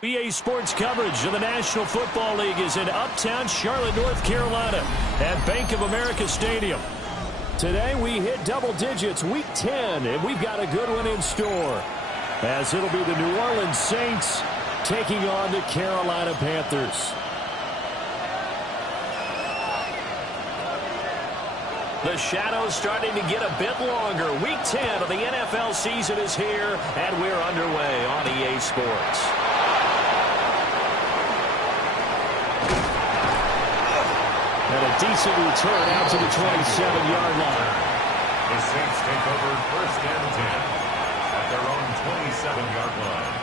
EA Sports coverage of the National Football League is in uptown Charlotte, North Carolina at Bank of America Stadium. Today we hit double digits, week 10, and we've got a good one in store, as it'll be the New Orleans Saints taking on the Carolina Panthers. The shadow's starting to get a bit longer. Week 10 of the NFL season is here, and we're underway on EA Sports. And a decent return out to the 27-yard line. The Saints take over first and 10 at their own 27-yard line.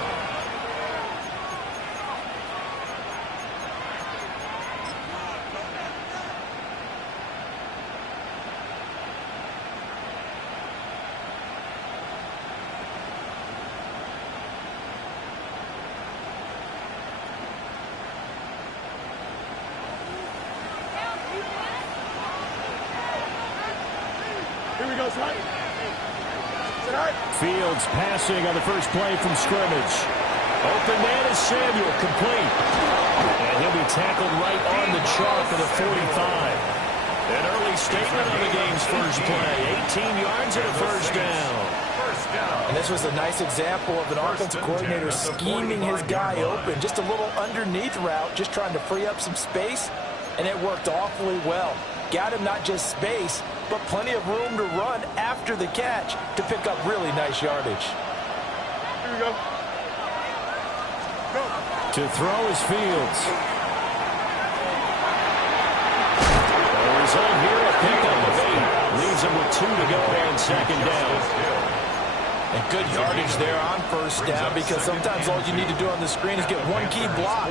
Fields passing on the first play from scrimmage. Open man is Samuel, complete. And he'll be tackled right on the chalk of the 45. An early statement on the game's first play. 18 yards and a first down. And this was a nice example of an offensive coordinator scheming his guy open. Just a little underneath route, just trying to free up some space. And it worked awfully well. Got him not just space, but plenty of room to run after the catch to pick up really nice yardage. Here we go. Go. To throw is Fields. The result here, a pickup of 8. Leaves him with 2 to go on second down. And good yardage there on first down, because sometimes all you need to do on the screen is get one key block.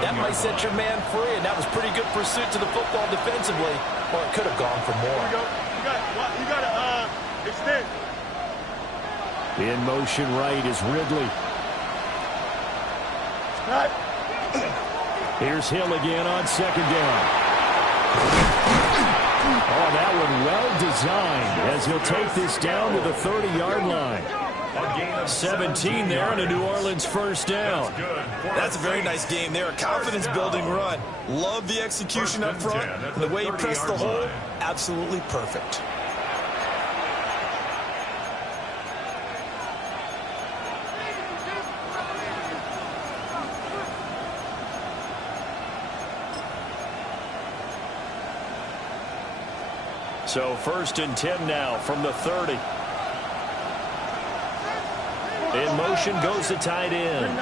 That might set your man free, and that was pretty good pursuit to the football defensively. Or it could have gone for more. Here we go. You got to extend. In motion right is Ridley. Right. Here's Hill again on second down. Oh, that one well designed, as he'll take this down to the 30-yard line. 17 there and a New Orleans first down. That's a very nice game there. A confidence-building run. Love the execution up front. And the way he pressed the hole, absolutely perfect. So first and 10 now from the 30. In motion goes the tight end.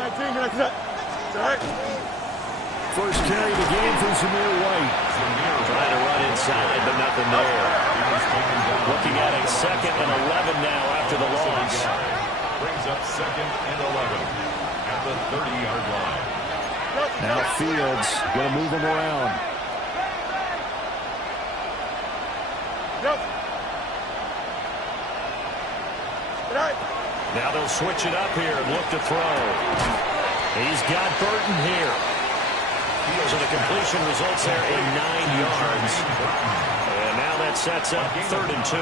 First carry of the game for Zamir White. Trying to run inside, but nothing there. Looking at it, 2nd and 11 now after the loss. Brings up 2nd and 11 at the 30-yard line. Now Fields going to move him around. Now they'll switch it up here and look to throw. He's got Burton here. So the completion results there in 9 yards. And now that sets up 3rd and 2.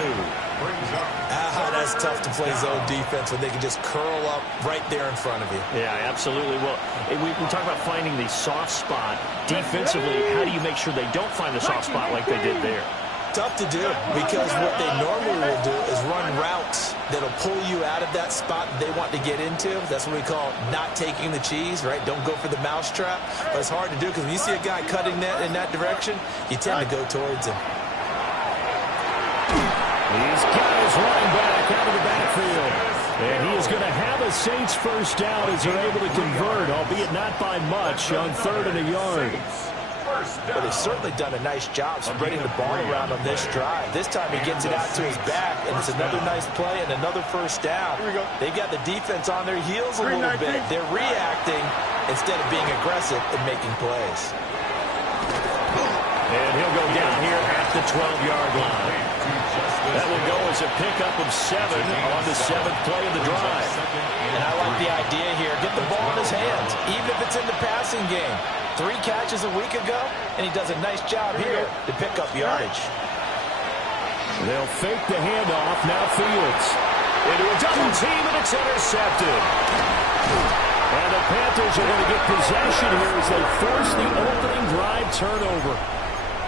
That's tough to play zone defense when they can just curl up right there in front of you. Yeah, absolutely. Well, we talk about finding the soft spot. Defensively, how do you make sure they don't find the soft spot like they did there? Tough to do, because what they normally will do is run routes that'll pull you out of that spot they want to get into. That's what we call not taking the cheese, right? Don't go for the mousetrap. But it's hard to do, because when you see a guy cutting that in that direction, you tend to go towards him. He's got his running back out of the backfield. And he is going to have a Saints first down as they're able to convert, albeit not by much, on 3rd and a yard. But they've certainly done a nice job spreading the ball around on this drive. This time he gets it out to his back, and it's another nice play and another first down. They've got the defense on their heels a little bit. They're reacting instead of being aggressive and making plays. And he'll go down here at the 12-yard line. That will go as a pickup of 7 on the 7th play of the drive. And I like the idea here. Get the ball in his hands, even if it's in the passing game. 3 catches a week ago, and he does a nice job here to pick up yardage. They'll fake the handoff. Now Fields into a double team, and it's intercepted. And the Panthers are going to get possession here as they force the opening drive turnover.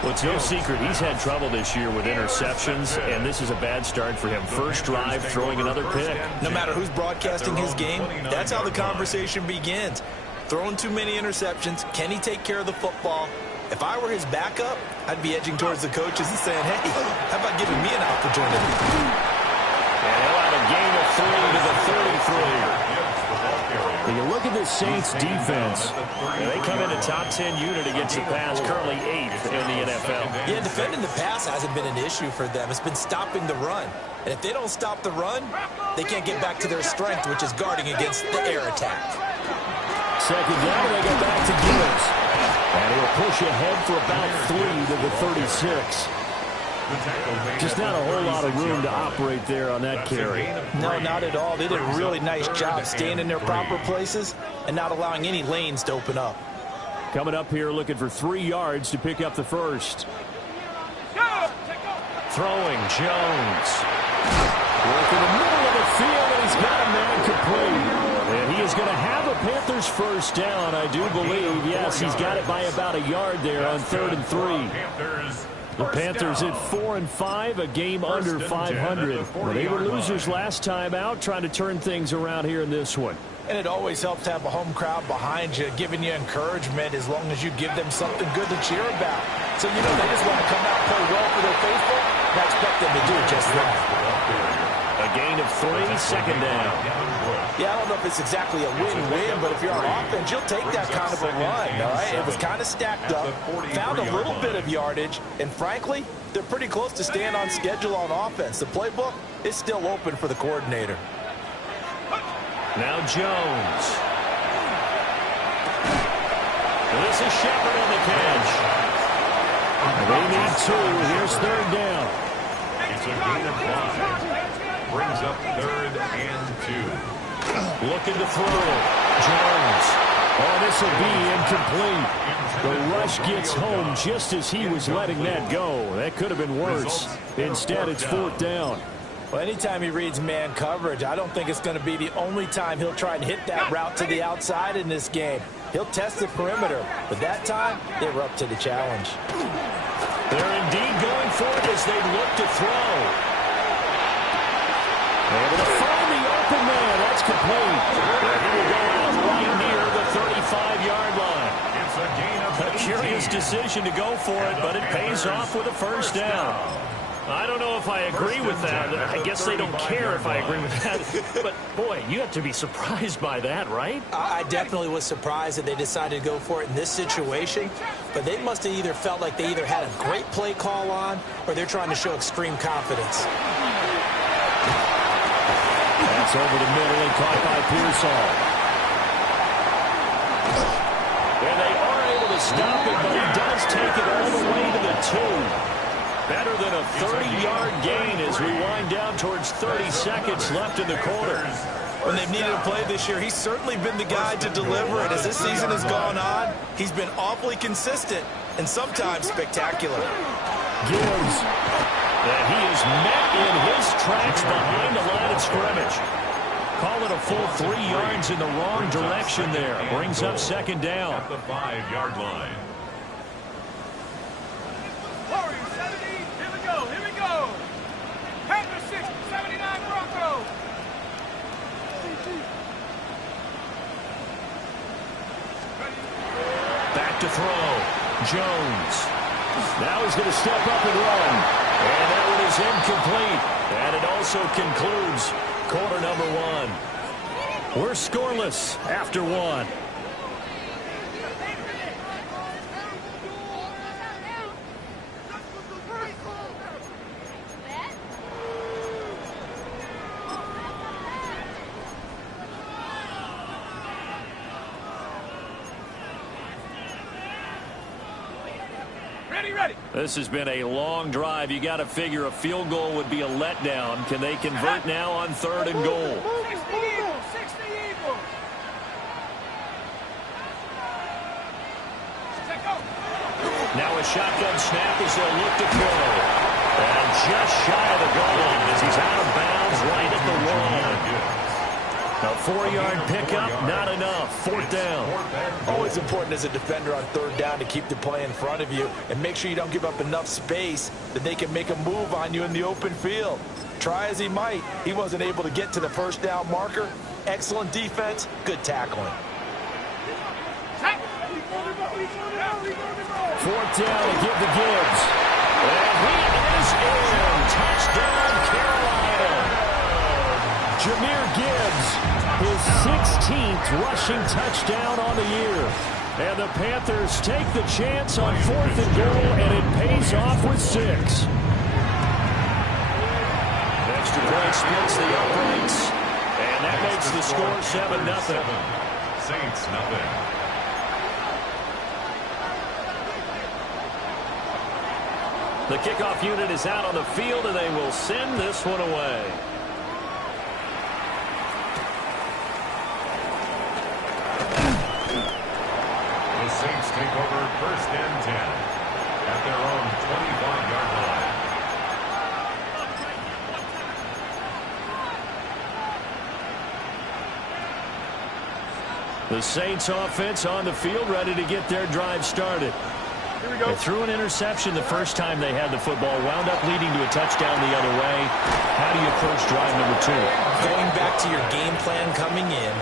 Well, it's no secret he's had trouble this year with interceptions, and this is a bad start for him. First drive, throwing another pick. No matter who's broadcasting his game, that's how the conversation begins. Throwing too many interceptions. Can he take care of the football? If I were his backup, I'd be edging towards the coaches and saying, hey, how about giving me an opportunity? And he'll have a gain of 3 to the 33. When you look at this Saints defense, they come in a top 10 unit against the pass, currently 8th in the NFL. Yeah, defending the pass hasn't been an issue for them. It's been stopping the run. And if they don't stop the run, they can't get back to their strength, which is guarding against the air attack. Second down, they go back to Gibbs. And he'll push ahead for about 3 to the 36. Just not a whole lot of room to operate there on that carry. No, not at all. They did a really nice job staying in their proper places and not allowing any lanes to open up. Coming up here looking for 3 yards to pick up the first. Throwing, Jones. Work in the middle of the field, and he's got a man complete. And he is going to have a Panthers first down, I do believe. Yes, he's got it by about a yard there on 3rd and 3. The Panthers at 4-5, a game under 500. Well, they were losers last time out, trying to turn things around here in this one. And it always helps to have a home crowd behind you, giving you encouragement as long as you give them something good to cheer about. So, you know, they just want to come out and play well for their faithful, and I expect them to do just that. A gain of 3, second down. Yeah, I don't know if it's exactly a win-win, but if you're on offense, you'll take that kind of a run, all right? It was kind of stacked up, found a little bit of yardage, and frankly, they're pretty close to staying on schedule on offense. The playbook is still open for the coordinator. Now Jones. This is Shepard on the catch. They need 2. Here's 3rd down. It's a gain of 5. Brings up 3rd and 2. Looking to throw. Jones. Oh, this will be incomplete. The rush gets home just as he was letting that go. That could have been worse. Instead, it's 4th down. Well, anytime he reads man coverage, I don't think it's going to be the only time he'll try and hit that route to the outside in this game. He'll test the perimeter, but that time, they were up to the challenge. They're indeed going for it as they look to throw. Able to find the open man. That's complete. And he will go out right near the 35-yard line. It's a gain of 18. A curious decision to go for it, but it pays off with a first down. I don't know if I agree with that. I guess they don't care if I agree with that. But, boy, you have to be surprised by that, right? I definitely was surprised that they decided to go for it in this situation. But they must have either felt like they either had a great play call on or they're trying to show extreme confidence. That's over the middle and caught by Pearsall. And they are able to stop it, but he does take it all the way to the 2. Better than a 30-yard gain as we wind down towards 30 seconds left in the quarter. When they've needed a play this year, he's certainly been the guy to deliver it. As this season has gone on, he's been awfully consistent and sometimes spectacular. Gibbs. And he is met in his tracks behind the line of scrimmage. Call it a full 3 yards in the wrong direction there. Brings up 2nd down. At the 5-yard line. Back to throw. Jones. Now he's going to step up and run. And that one is incomplete. And it also concludes quarter number 1. We're scoreless after 1. This has been a long drive. You got to figure a field goal would be a letdown. Can they convert now on 3rd and goal? Now a shotgun snap as they'll look to throw. And just shy of the goal line as he's out of bounds right at the 1. A 4-yard pickup, not enough. 4th down. Always important as a defender on 3rd down to keep the play in front of you and make sure you don't give up enough space that they can make a move on you in the open field. Try as he might, he wasn't able to get to the 1st down marker. Excellent defense, good tackling. 4th down to give the Gibbs. And he is in. Touchdown, Carolina. Jahmyr Gibbs, his 16th rushing touchdown on the year. And the Panthers take the chance on 4th and goal, and it pays off with 6. Extra point splits the uprights, and that makes the score 7-0. Saints nothing. The kickoff unit is out on the field, and they will send this one away. The Saints take over 1st and 10 at their own 25-yard line. The Saints offense on the field, ready to get their drive started. They threw an interception the first time they had the football, wound up leading to a touchdown the other way. How do you approach drive number 2? Going back to your game plan coming in,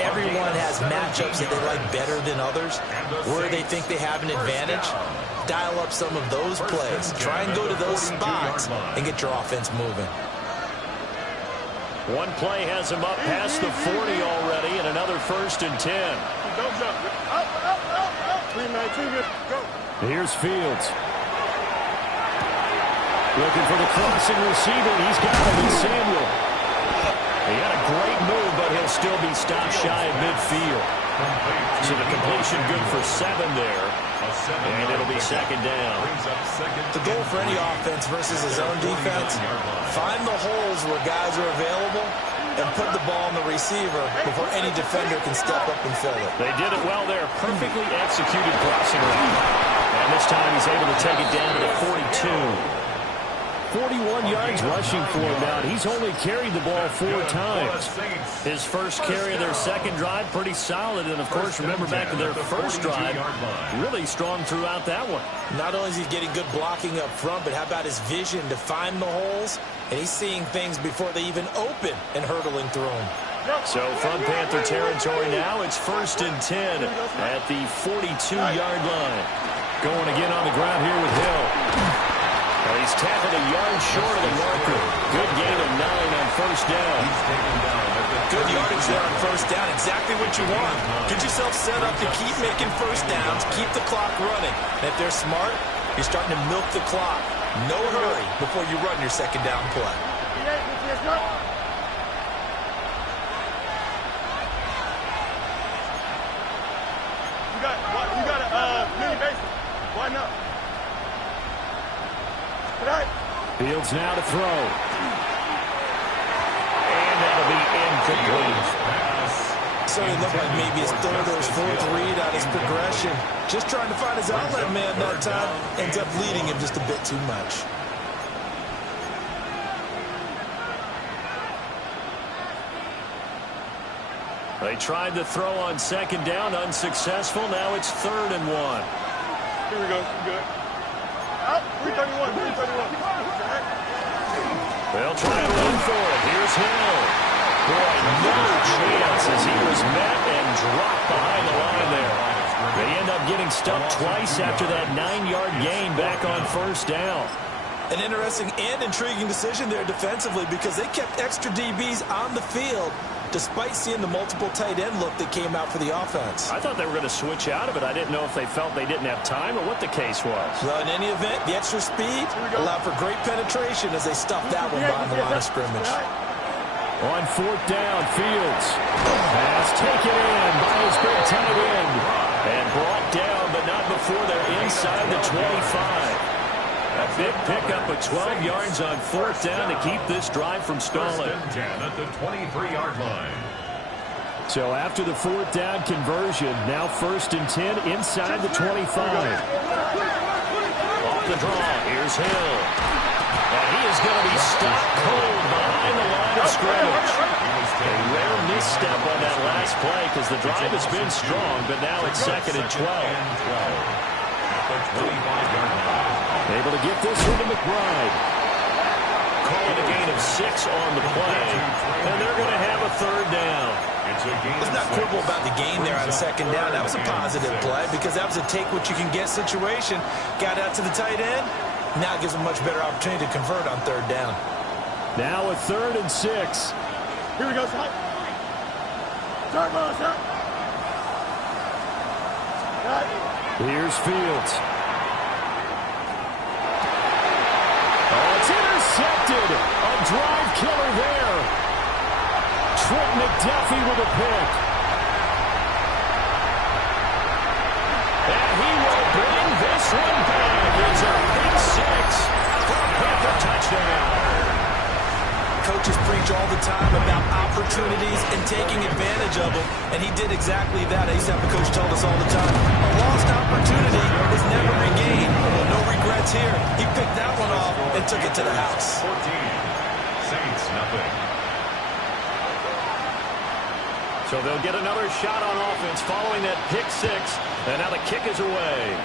everyone has matchups that they like better than others. Where they think they have an advantage, dial up some of those plays. Try and go to those spots and get your offense moving. One play has him up past the 40 already, and another 1st and 10. Don't jump. Up. 3-19, go. Here's Fields. Looking for the crossing receiver. He's got it. It's Samuel. He had a great move, but he'll still be stopped shy of midfield. So the completion good for 7 there. And it'll be 2nd down. The goal for any offense versus his own defense, find the holes where guys are available and put the ball on the receiver before any defender can step up and fill it. They did it well there. Perfectly executed crossing route. And this time he's able to take it down to the 42. 41 yards rushing for him now. He's only carried the ball 4 times. His first carry of their 2nd drive, pretty solid. And, of course, remember back to their 1st drive, really strong throughout that one. Not only is he getting good blocking up front, but how about his vision to find the holes? And he's seeing things before they even open and hurdling through them. So from Panther territory now, it's 1st and 10 at the 42-yard line. Going again on the ground here with Hill. He's tackled a yard short of the marker. Good gain of 9 on 1st down. Good yardage there on 1st down. Exactly what you want. Get yourself set up to keep making 1st downs, keep the clock running. And if they're smart, you're starting to milk the clock. No hurry before you run your 2nd down play. You got a mini base. Why not? Fields now to throw. And that'll be incomplete. Certainly looked like maybe his 3rd or his 4th read on his progression. Just trying to find his outlet man that time. Ends up leading him just a bit too much. They tried to throw on 2nd down, unsuccessful. Now it's 3rd and 1. Here we go. Good. Up. 331. They'll try to run for it. Here's Hill. Boy, no chance as he was met and dropped behind the line there. They end up getting stuck twice after that 9-yard gain back on 1st down. An interesting and intriguing decision there defensively because they kept extra DBs on the field despite seeing the multiple tight end look that came out for the offense. I thought they were going to switch out of it. I didn't know if they felt they didn't have time or what the case was. Well, in any event, the extra speed allowed for great penetration as they stuffed that one behind the line of scrimmage. On 4th down, Fields. Pass taken in by his big tight end. And brought down, but not before they're inside the 25. A big pickup of 12 yards on 4th down to keep this drive from stalling. 1st and 10 at the 23-yard line. So after the 4th down conversion, now 1st and 10 inside the 25. Off the draw, here's Hill. And he is going to be stopped cold behind the line of scrimmage. A rare misstep on that last play because the drive has been strong, but now it's 2nd and 12. Able to get this one to McBride. Calling a gain of 6 on the play, and they're going to have a 3rd down. Let's not quibble about the gain there on 2nd down. That was a positive play because that was a take-what-you-can-get situation. Got out to the tight end. Now it gives them a much better opportunity to convert on 3rd down. Now a 3rd and 6. Here we go, Scott. Start ball, start. Here's Fields. Oh, it's intercepted. A drive killer there. Trent McDuffie with a pick. And he will bring this one back. It's a big 6 for a Panther touchdown. Coaches preach all the time about opportunities and taking advantage of them, and he did exactly that. I used to have a coach told us all the time, a lost opportunity is never regained. Well, no regrets here. He picked that one off and took it to the house. 14. Saints, nothing. So they'll get another shot on offense following that pick 6, and now the kick is away.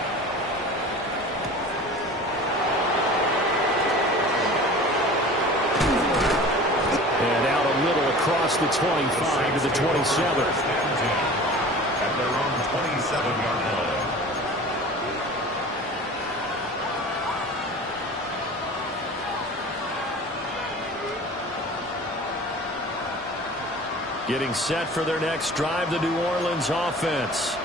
And out a little across the 25 to the 27. At their own 27-yard line. Getting set for their next drive, the New Orleans offense.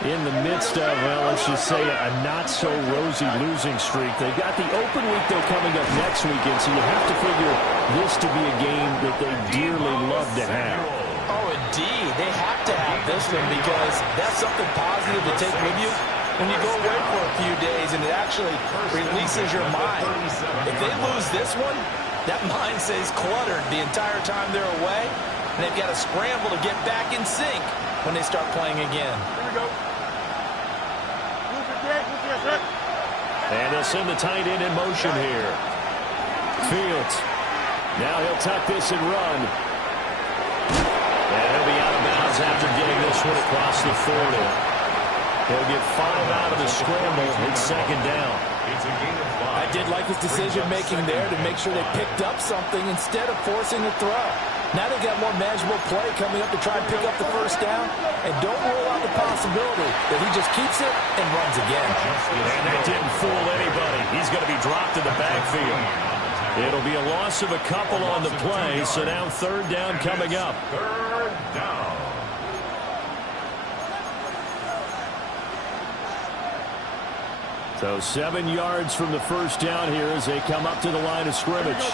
In the midst of, well, let's just say a not-so-rosy losing streak. They've got the open week, though, coming up next weekend, so you have to figure this to be a game that they dearly love to have. Oh, indeed. They have to have this one because that's something positive to take with you when you go away for a few days, and it actually releases your mind. If they lose this one, that mind stays cluttered the entire time they're away, and they've got to scramble to get back in sync when they start playing again. Here we go. And they'll send the tight end in motion here. Fields. Now he'll tuck this and run. And he'll be out of bounds after getting this one across the 40. He'll get 5 out of the scramble. It's 2nd down. I did like his decision-making there to make sure they picked up something instead of forcing the throw. Now they've got more manageable play coming up to try and pick up the 1st down. And don't rule out the possibility that he just keeps it and runs again. And that didn't fool anybody. He's going to be dropped in the backfield. It'll be a loss of a couple on the play, so now 3rd down coming up. 3rd down. So 7 yards from the 1st down here as they come up to the line of scrimmage.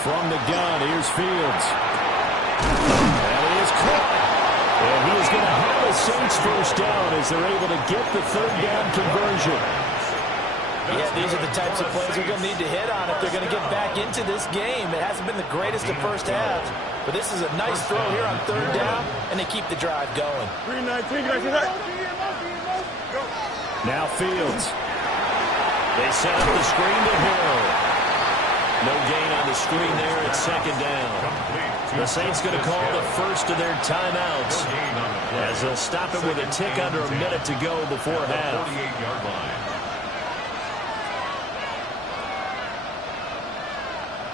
From the gun, here's Fields. And he is caught. And he is going to have a Saints 1st down as they're able to get the 3rd down conversion. Yeah, these are the types of plays they're going to need to hit on if they're going to get back into this game. It hasn't been the greatest of first halves, but this is a nice throw here on 3rd down, and they keep the drive going. Now Fields. They set up the screen to Hill. No gain on the screen there at 2nd down. The Saints going to call the first of their timeouts as they'll stop it with a tick under a minute to go before half. 48-yard line.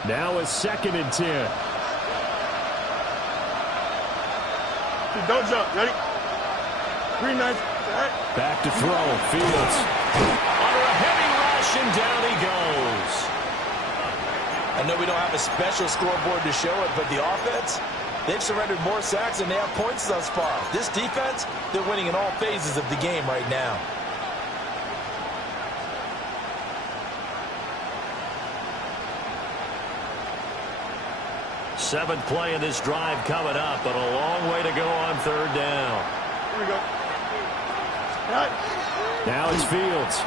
Now a 2nd and 10. Don't jump. Ready? 3 nights. Back to throw. Fields. Under a heavy rush, and down he goes. I know we don't have a special scoreboard to show it, but the offense, they've surrendered more sacks than they have points thus far. This defense, they're winning in all phases of the game right now. Seventh play of this drive coming up, but a long way to go on 3rd down. Here we go. Right. Now it's Fields.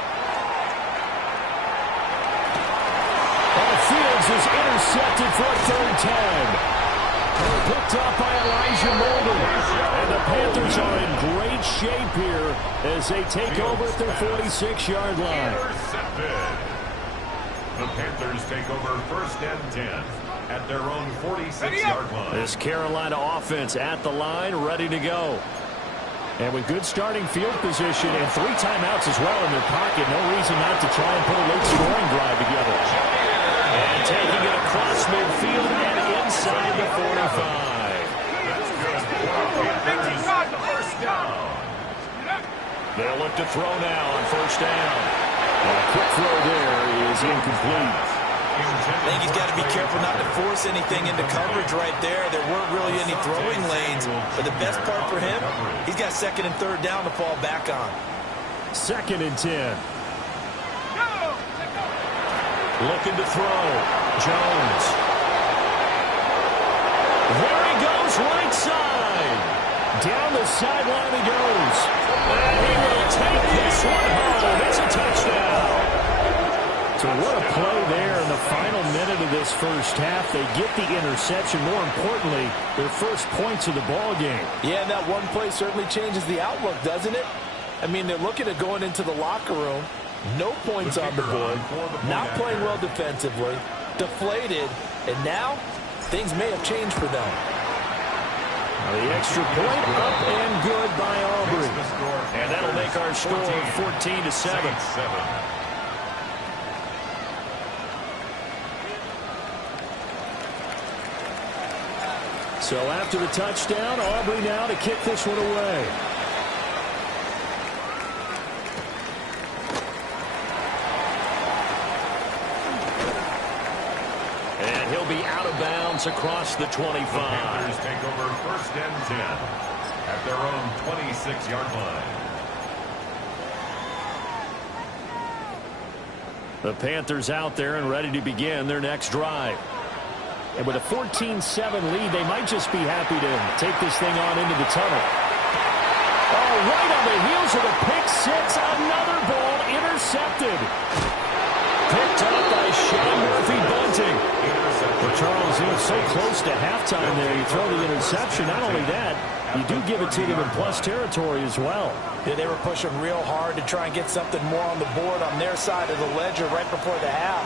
Fields is intercepted for a 3rd time. Picked up by Elijah Molden. And the Panthers are in great shape here as they take over at their 46-yard line. Intercepted. The Panthers take over first and 10 at their own 46-yard line. This Carolina offense at the line, ready to go. And with good starting field position and 3 timeouts as well in their pocket, no reason not to try and put a late scoring drive together. And taking it across midfield and inside the 45. That's good. First down. They'll look to throw now on first down. And a quick throw there is incomplete. I think he's got to be careful not to force anything into coverage right there. There weren't really any throwing lanes. But the best part for him, he's got second and third down to fall back on. Second and 10. Looking to throw. Jones. There he goes, right side. Down the sideline he goes. And he will take this one home. It's a touchdown. So what a play there in the final minute of this first half. They get the interception. More importantly, their first points of the ball game. Yeah, and that one play certainly changes the outlook, doesn't it? I mean, they're looking at going into the locker room. No points on the board. Not playing well defensively. Deflated. And now, things may have changed for them. The extra point up and good by Aubrey. And that'll make our score 14-7. So after the touchdown, Aubrey now to kick this one away. And he'll be out of bounds across the 25. The Panthers take over first and 10 at their own 26-yard line. The Panthers out there and ready to begin their next drive. And with a 14-7 lead, they might just be happy to take this thing on into the tunnel. Oh, right on the heels of a pick six. Another ball intercepted. Picked up by Sean Murphy-Bunting. Well, Charles, he was so close to halftime there. You throw the interception. Not only that, you do give it to them in plus territory as well. Yeah, they were pushing real hard to try and get something more on the board on their side of the ledger right before the half.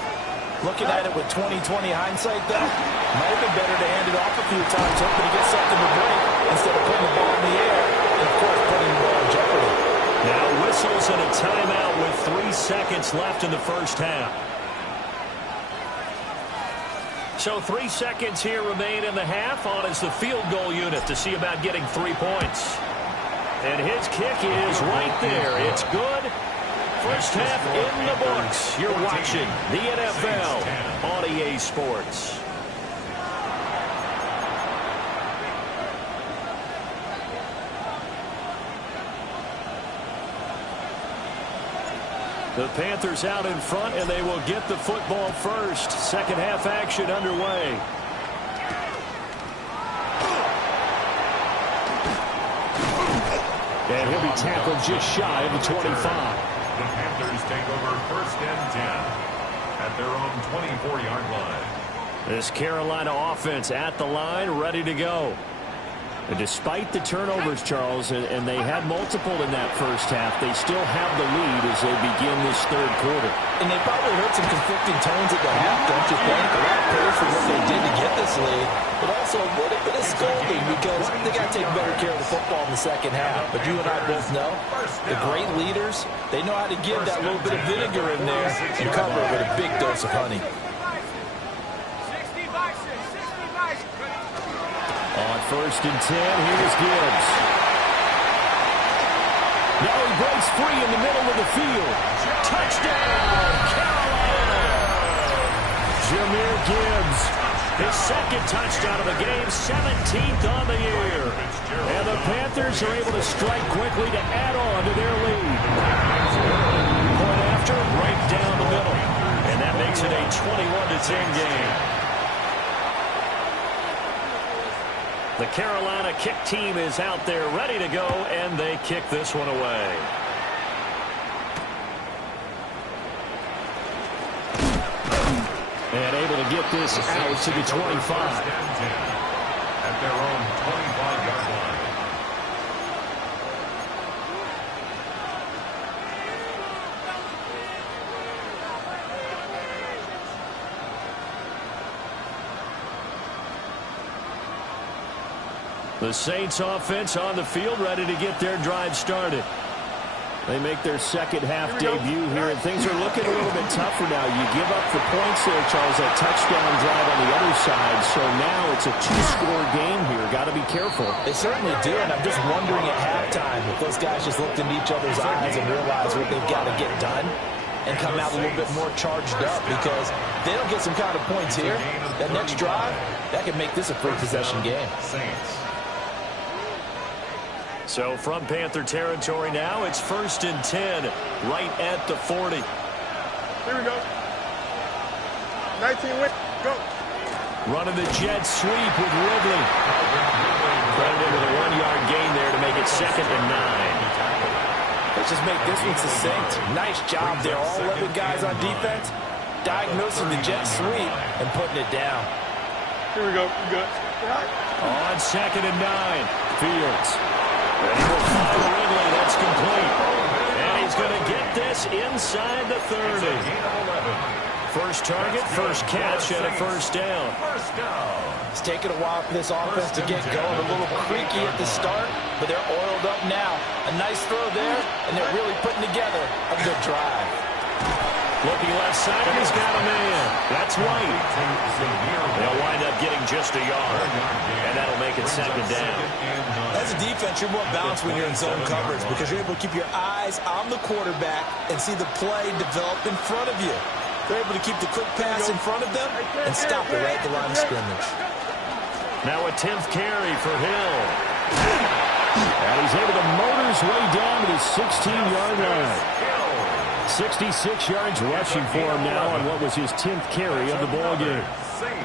Looking at it with 20/20 hindsight, though, might have been better to hand it off a few times, hoping to get something to break instead of putting the ball in the air and, of course, putting the ball in jeopardy. Now whistles and a timeout with 3 seconds left in the first half. So 3 seconds here remain in the half. On is the field goal unit to see about getting 3 points. And his kick is right there. It's good. First half in the books. You're watching the NFL on EA Sports. The Panthers out in front, and they will get the football first. Second half action underway. And he'll be tackled just shy of the 25. The Panthers take over first and 10 at their own 24-yard line. This Carolina offense at the line, ready to go. And despite the turnovers, Charles, and they had multiple in that first half, they still have the lead as they begin this third quarter. And they probably heard some conflicting tones at the half, don't you think? A lot of praise for what they did to get this lead, but also a little bit of scolding because they got to take better care of the football in the second half. But you and I both know the great leaders, they know how to give that little bit of vinegar in there and cover it with a big dose of honey. On first and 10, here's Gibbs. Now he breaks free in the middle of the field. Touchdown, Carolina! Jahmyr Gibbs, his second touchdown of the game, 17th on the year. And the Panthers are able to strike quickly to add on to their lead. Point after, right down the middle. And that makes it a 21-10 game. The Carolina kick team is out there ready to go, and they kick this one away. And able to get this out to the 25. At their own 25-yard The Saints offense on the field, ready to get their drive started. They make their second half debut here, and things are looking a little bit tougher now. You give up the points there, Charles, that touchdown drive on the other side. So now it's a two-score game here. Got to be careful. They certainly do, and I'm just wondering at halftime if those guys just looked into each other's eyes and realized what they've got to get done and come out a little bit more charged up, because if they don't get some kind of points here, that next drive, that could make this a free possession game. So from Panther territory now, it's 1st and 10, right at the 40. Here we go. 19 win. Go. Running the jet sweep with Ridley. Credited with a 1-yard gain there to make it 2nd and 9. Let's just make this one succinct. Nice job there. All 11 guys on defense diagnosing the jet sweep and putting it down. Here we go. Good. On 2nd and 9, Fields. And he will follow Ridley. That's complete. And he's going to get this inside the 30. First target, first catch, and a first down. It's taken a while for this offense to get going. A little creaky at the start, but they're oiled up now. A nice throw there, and they're really putting together a good drive. Looking left side, and he's got a man. That's White. They'll wind up getting just a yard, and that'll make it 2nd down. As a defense, you're more balanced when you're in zone coverage because you're able to keep your eyes on the quarterback and see the play develop in front of you. They're able to keep the quick pass in front of them and stop it right at the line of scrimmage. Now a 10th carry for Hill. And he's able to motor his way down to the 16-yard line. 66 yards rushing for him now on what was his 10th carry of the ball game.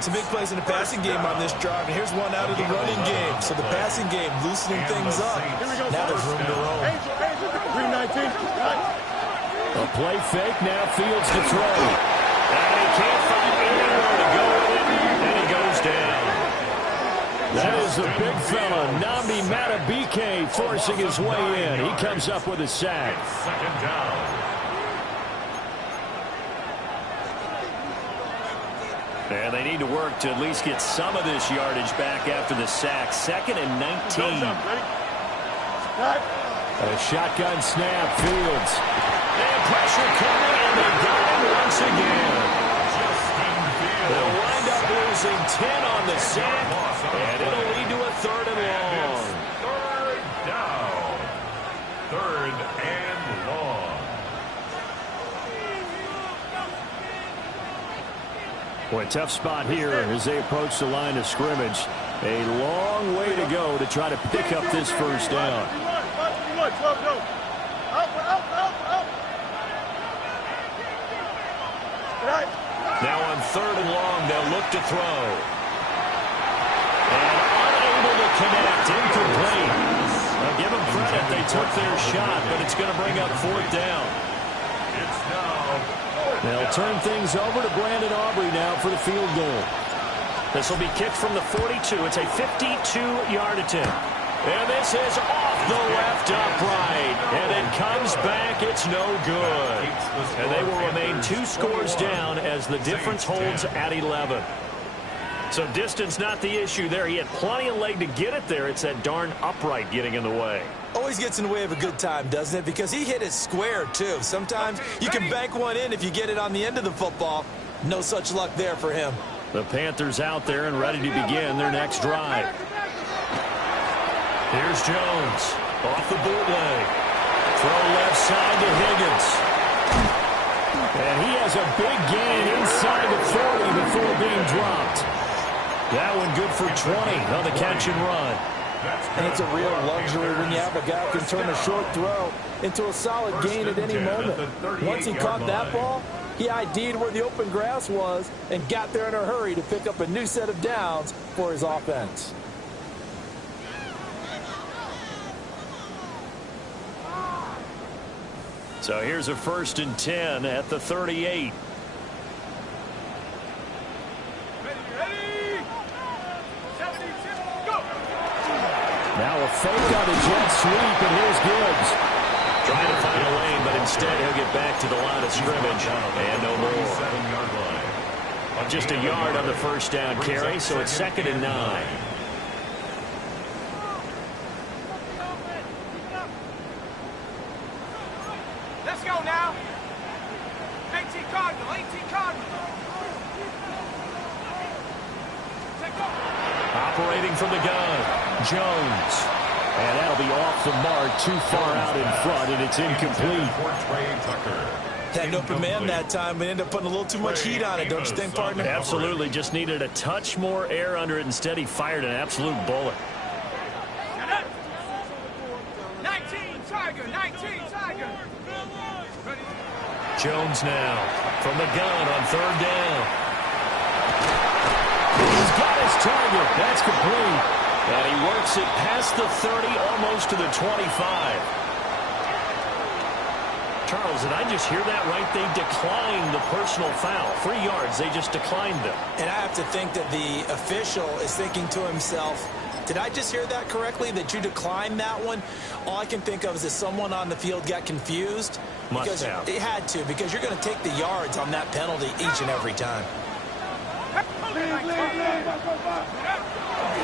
Some big plays in the passing game on this drive, and here's one out of the running game. So the passing game loosening things up. Now there's room to roll. 319. A play fake, now Fields to throw. And he can't find anywhere to go with it, and he goes down. That is the big fella, Nnamdi Madubuike, forcing his way in. He comes up with a sack. 2nd down. And they need to work to at least get some of this yardage back after the sack. 2nd and 19. A shotgun snap, Fields. And pressure coming, and they got him once again. They'll wind up losing 10 on the sack, and it'll lead to a 3rd and long. 3rd down. 3rd and long. Boy, a tough spot here as they approach the line of scrimmage. A long way to go to try to pick up this first down. Now on 3rd and long, they'll look to throw. And unable to connect, incomplete. Now give them credit, they took their shot, but it's going to bring up 4th down. It's now. They'll turn things over to Brandon Aubrey now for the field goal. This will be kicked from the 42. It's a 52-yard attempt. And this is off the left upright. And it comes back. It's no good. And they will remain 2 scores down as the difference holds at 11. So distance not the issue there. He had plenty of leg to get it there. It's that darn upright getting in the way. Always gets in the way of a good time, doesn't it? Because he hit it square, too. Sometimes you can bank one in if you get it on the end of the football. No such luck there for him. The Panthers out there and ready to begin their next drive. Here's Jones off the bootleg. Throw left side to Higgins. And he has a big gain inside the 40 before being dropped. That one good for 20 on the catch and run. And it's a real luxury when you have a guy who can turn a short throw into a solid gain at any moment. Once he caught that ball, he ID'd where the open grass was and got there in a hurry to pick up a new set of downs for his offense. So here's a 1st and 10 at the 38. Now a fake on a jet sweep, and here's Gibbs. Trying to find a lane, but instead he'll get back to the line of scrimmage, and no more. Just a yard on the first down carry, so it's 2nd and 9. go now. 18 Cardinal, 18 Cardinal. Operating from the gun, Jones. And that'll be off the mark, too far out in front, and it's incomplete. Had an open man that time, but ended up putting a little too much heat on it, don't you think, partner? Absolutely, just needed a touch more air under it. Instead, he fired an absolute bullet. 19 Tiger, 19 Tiger. Jones now from the gun on third down. He's got his target. That's complete. And he works it past the 30, almost to the 25. Charles, did I just hear that right? They declined the personal foul. 3 yards, they just declined them. And I have to think that the official is thinking to himself, did I just hear that correctly, that you declined that one? All I can think of is that someone on the field got confused. Must have. It had to, because you're going to take the yards on that penalty each and every time.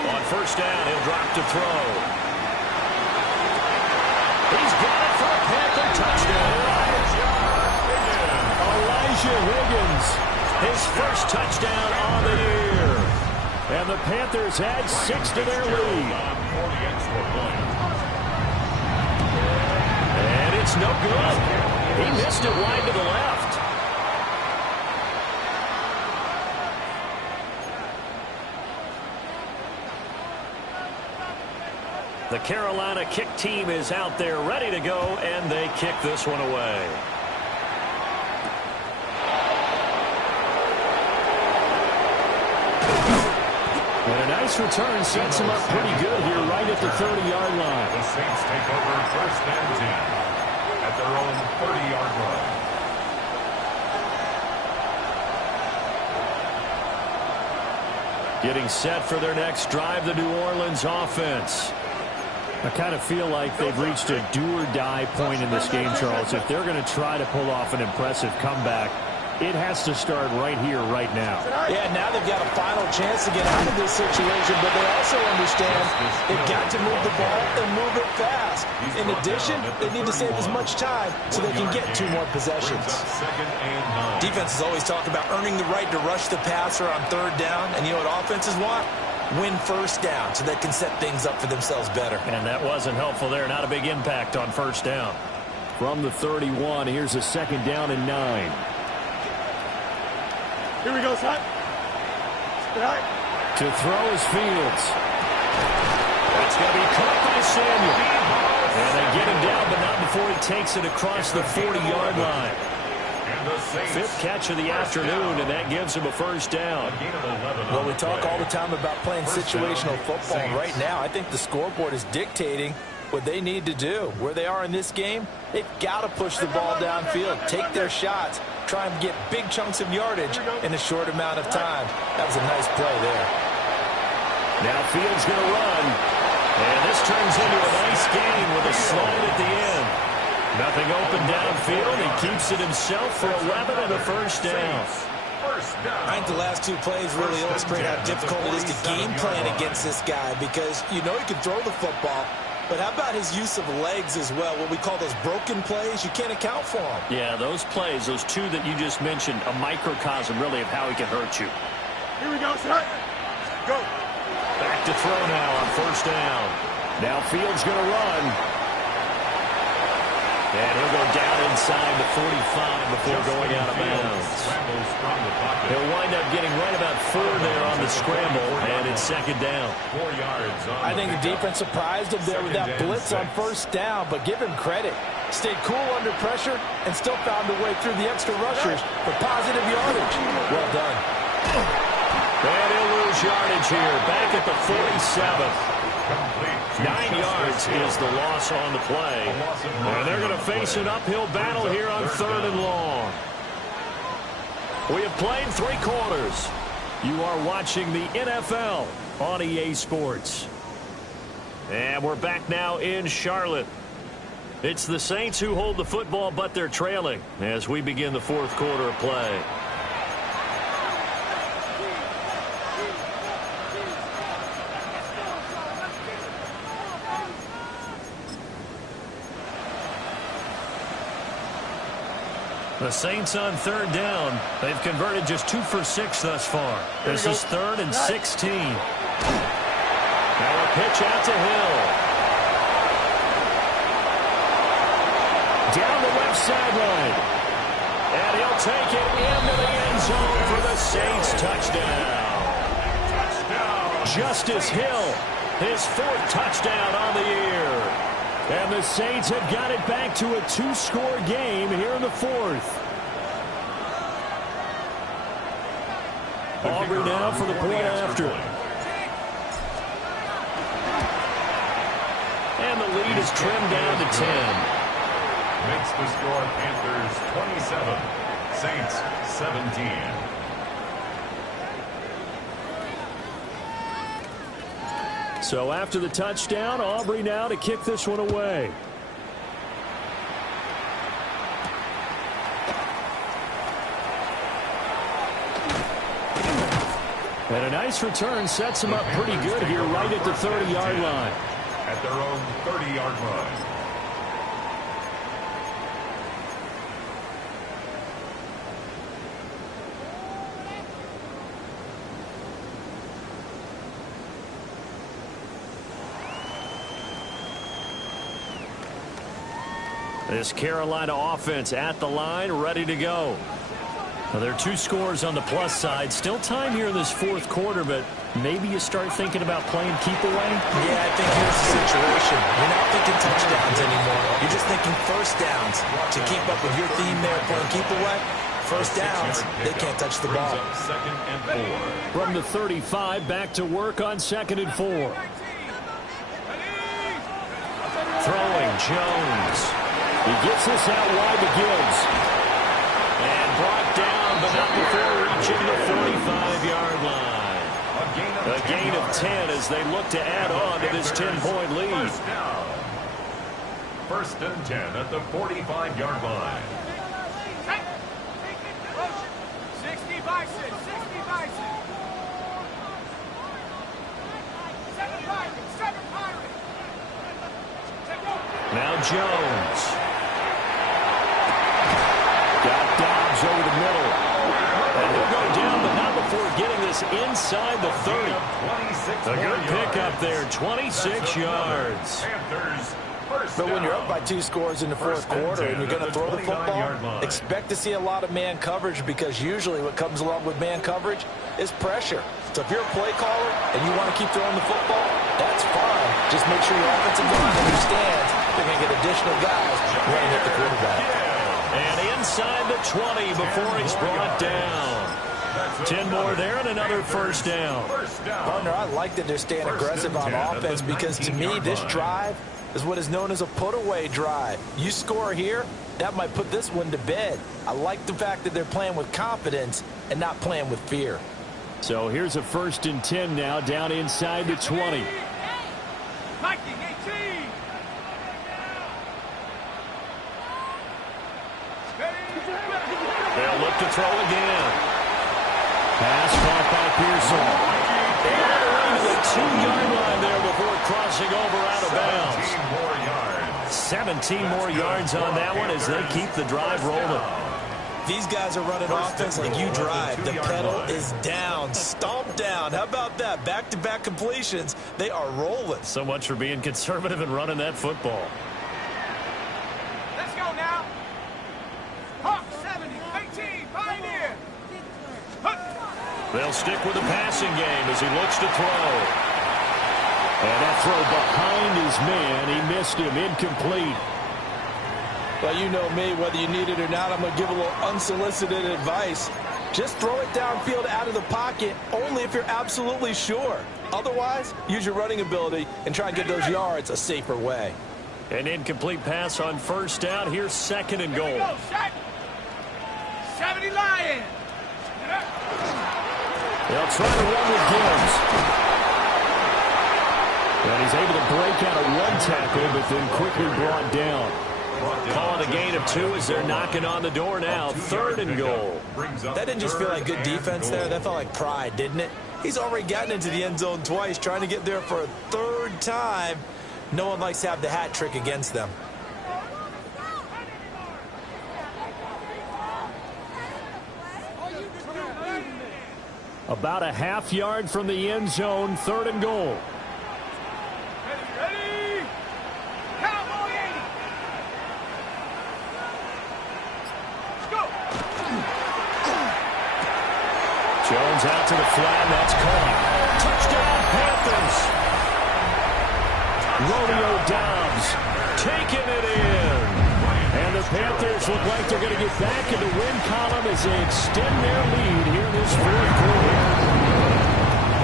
On first down, he'll drop to throw. He's got it for a Panther touchdown. Elijah Higgins, his first touchdown on the year. And the Panthers add 6 to their lead. And it's no good. He missed it wide to the left. The Carolina kick team is out there ready to go, and they kick this one away. And a nice return sets him up pretty good here right at the 30-yard line. The Saints take over first and 10 at their own 30-yard line. Getting set for their next drive, the New Orleans offense. I kind of feel like they've reached a do-or-die point in this game, Charles. If they're going to try to pull off an impressive comeback, it has to start right here, right now. Yeah, now they've got a final chance to get out of this situation, but they also understand they've got to move the ball and move it fast. In addition, they need to save as much time so they can get 2 more possessions. Defenses always talk about earning the right to rush the passer on third down, and you know what offenses want? Win first down so they can set things up for themselves better. And that wasn't helpful there. Not a big impact on first down. From the 31, here's a second down and 9. Here we go, son. Right. To throw is Fields. That's going to be caught by Samuel. And they get him down, but not before he takes it across the 40-yard line. 5th catch of the afternoon, and that gives him a first down. Well, we talk all the time about playing situational football. Right now, I think the scoreboard is dictating what they need to do. Where they are in this game, they've got to push the ball downfield, take their shots, try and get big chunks of yardage in a short amount of time. That was a nice play there. Now Fields going to run. And this turns into a nice game with a slide at the end. Nothing open downfield. He keeps it himself for 11 and a first down. I think the last 2 plays really illustrate how difficult it is to game plan against this guy, because you know he can throw the football, but how about his use of legs as well? What we call those broken plays, you can't account for them. Yeah, those plays, those 2 that you just mentioned, a microcosm really of how he can hurt you. Here we go, son. Go. Back to throw now on first down. Now Fields going to run. And he'll go down inside the 45 before going out of bounds. He'll wind up getting right about 4 there on the scramble, and it's second down. 4 yards. I think the defense surprised him there with that blitz on first down, but give him credit. Stayed cool under pressure and still found a way through the extra rushers for positive yardage. Well done. And he'll lose yardage here, back at the 47. 9 yards is the loss on the play. And they're going to face an uphill battle here on 3rd and long. We have played 3 quarters. You are watching the NFL on EA Sports. And we're back now in Charlotte. It's the Saints who hold the football, but they're trailing as we begin the 4th quarter of play. The Saints on third down. They've converted just 2 for 6 thus far. This is 3rd and 16. Now a pitch out to Hill. Down the left sideline. And he'll take it into the end zone for the Saints touchdown. Justice Hill, his 4th touchdown on the year. And the Saints have got it back to a 2-score game here in the 4th. Aubrey now for the point after. And the lead is trimmed down to 10. Makes the score Panthers 27, Saints 17. So after the touchdown, Aubrey now to kick this one away. And a nice return sets him up pretty good here right at the 30-yard line. At their own 30-yard line. This Carolina offense at the line, ready to go. Well, there are 2 scores on the plus side. Still time here in this 4th quarter, but maybe you start thinking about playing keep away? Yeah, I think here's the situation. You're not thinking touchdowns anymore. You're just thinking first downs. To keep up with your theme there, playing keep away, first downs, they can't touch the ball. 2nd and 4. From the 35, back to work on 2nd and 4. Throwing, Jones. He gets this out wide to Gibbs. And brought down, but not before reaching the 45-yard line. A gain of 10 as they look to add on to this 10-point lead. First and 10 at the 45-yard line. 60 Bison, 60 Bison. 7 Pirates, 7 Pirates. Now Jones. Got Dobbs over the middle. And he'll go down, but not before getting this inside the 30. A good pickup there, 26 yards. But when you're up by 2 scores in the 4th quarter and you're going to throw the football, expect to see a lot of man coverage, because usually what comes along with man coverage is pressure. So if you're a play caller and you want to keep throwing the football, that's fine. Just make sure your offensive line understands they're going to get additional guys running at the quarterback. And inside the 20 before he's brought down. 10 more there and another first down. Partner, I like that they're staying aggressive on offense, because to me this drive is what is known as a put-away drive. You score here, that might put this one to bed. I like the fact that they're playing with confidence and not playing with fear. So here's a 1st and 10 now, down inside the 20. Viking 18. They'll look to throw again. Pass caught by Pearson. And away to the 2-yard line there before crossing over out of bounds. 17 more yards on that one as they keep the drive rolling. These guys are running offense like you drive. The pedal is down, stomped down. How about that? Back-to-back completions. They are rolling. So much for being conservative and running that football. Let's go now. Hawk 70, 18, Pioneer. They'll stick with the passing game as he looks to throw. And that throw behind his man. He missed him, incomplete. Well, you know me, whether you need it or not, I'm going to give a little unsolicited advice. Just throw it downfield out of the pocket only if you're absolutely sure. Otherwise, use your running ability and try and get those yards a safer way. An incomplete pass on first down. Here's 2nd and goal. 70 Lions. They'll try to run with Gibbs. And he's able to break out of one tackle, but then quickly brought down. Call it a gain of 2 as they're knocking on the door now. 3rd and goal. That didn't just feel like good defense there. That felt like pride, didn't it? He's already gotten into the end zone twice, trying to get there for a 3rd time. No one likes to have the hat trick against them. About a half yard from the end zone, 3rd and goal. Ready? Cowboy 80. Let's go. Jones out to the flat, and that's caught. Touchdown, Panthers. Romeo Doubs taking it in. And the Panthers look like they're going to get back in the win column as they extend their lead here in this 4th quarter.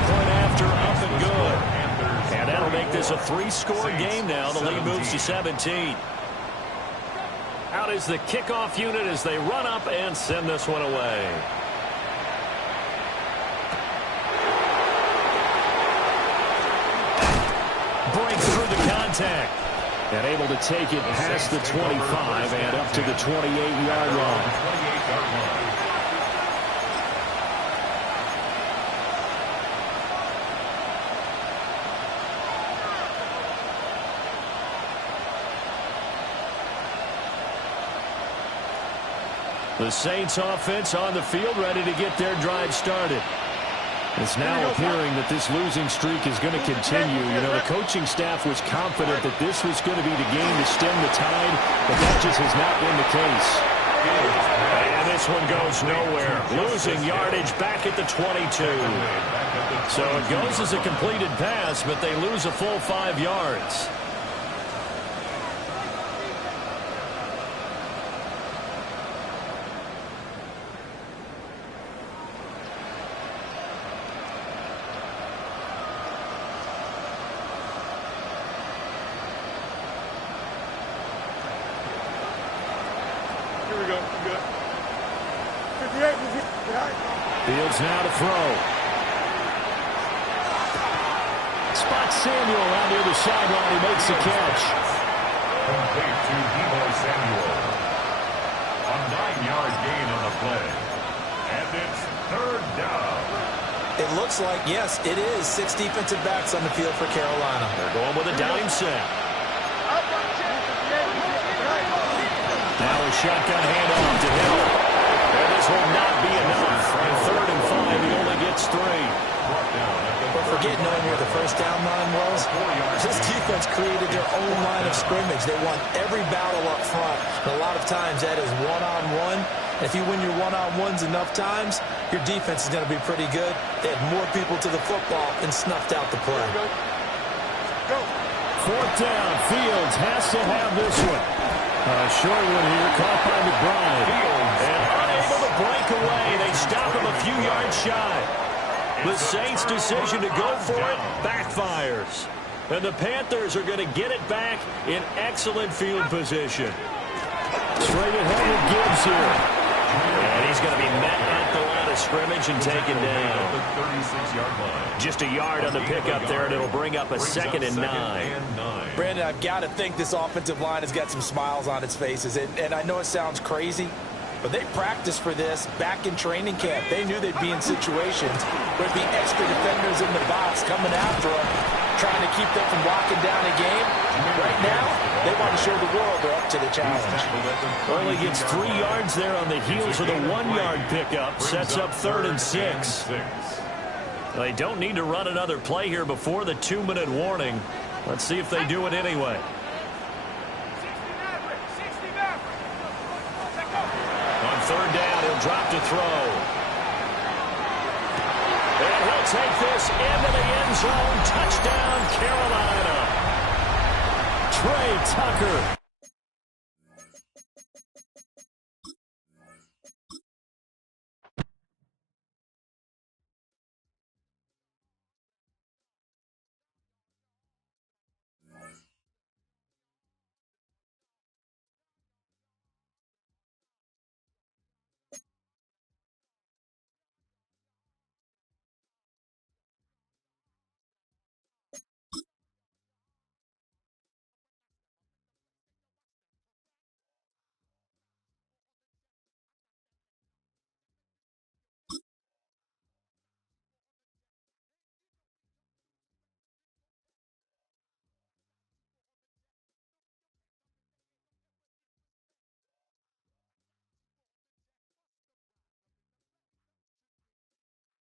Point after, up and good. And that'll make this a 3-score game now. The lead moves to 17. Out is the kickoff unit as they run up and send this one away. Breaks through the contact. And able to take it past the 25 and up to the 28-yard line. The Saints offense on the field, ready to get their drive started. It's now appearing that this losing streak is going to continue. You know, the coaching staff was confident that this was going to be the game to stem the tide, but that just has not been the case. And this one goes nowhere. Losing yardage back at the 22. So it goes as a completed pass, but they lose a full 5 yards. Fields now to throw. Spots Samuel out near the sideline. He makes the catch. Complete to Deebo Samuel. A 9-yard gain on the play. And it's 3rd down. It looks like, yes, it is 6 defensive backs on the field for Carolina. They're going with a dime set. Now a shotgun handoff to Hill. And this will not be enough. On 3rd and 5, he only gets 3. Don't forget knowing where the first down line was. This defense created their own line of scrimmage. They won every battle up front. And a lot of times that is one-on-one. If you win your one-on-ones enough times, your defense is going to be pretty good. They had more people to the football and snuffed out the play. 4th down. Fields has to have this one. Short one here, caught by McBride. And unable to break away. They stop him a few yards shy. The Saints' decision to go for it backfires. And the Panthers are going to get it back in excellent field position. Straight ahead with Gibbs here. And he's going to be met at the line of scrimmage and taken down. Just a yard on the pickup there, and it'll bring up a 2nd and 9. Brandon, I've got to think this offensive line has got some smiles on its faces. And I know it sounds crazy, but they practiced for this back in training camp. They knew they'd be in situations where there'd be extra defenders in the box coming after them, trying to keep them from locking down a game. Right now, they want to show the world they're up to the challenge. Only gets 3 yards there on the heels of the 1-yard pickup. Sets up 3rd and 6. They don't need to run another play here before the 2-minute warning. Let's see if they do it anyway. On 3rd down, he'll drop to throw. And he'll take this into the end zone. Touchdown, Carolina. Trey Tucker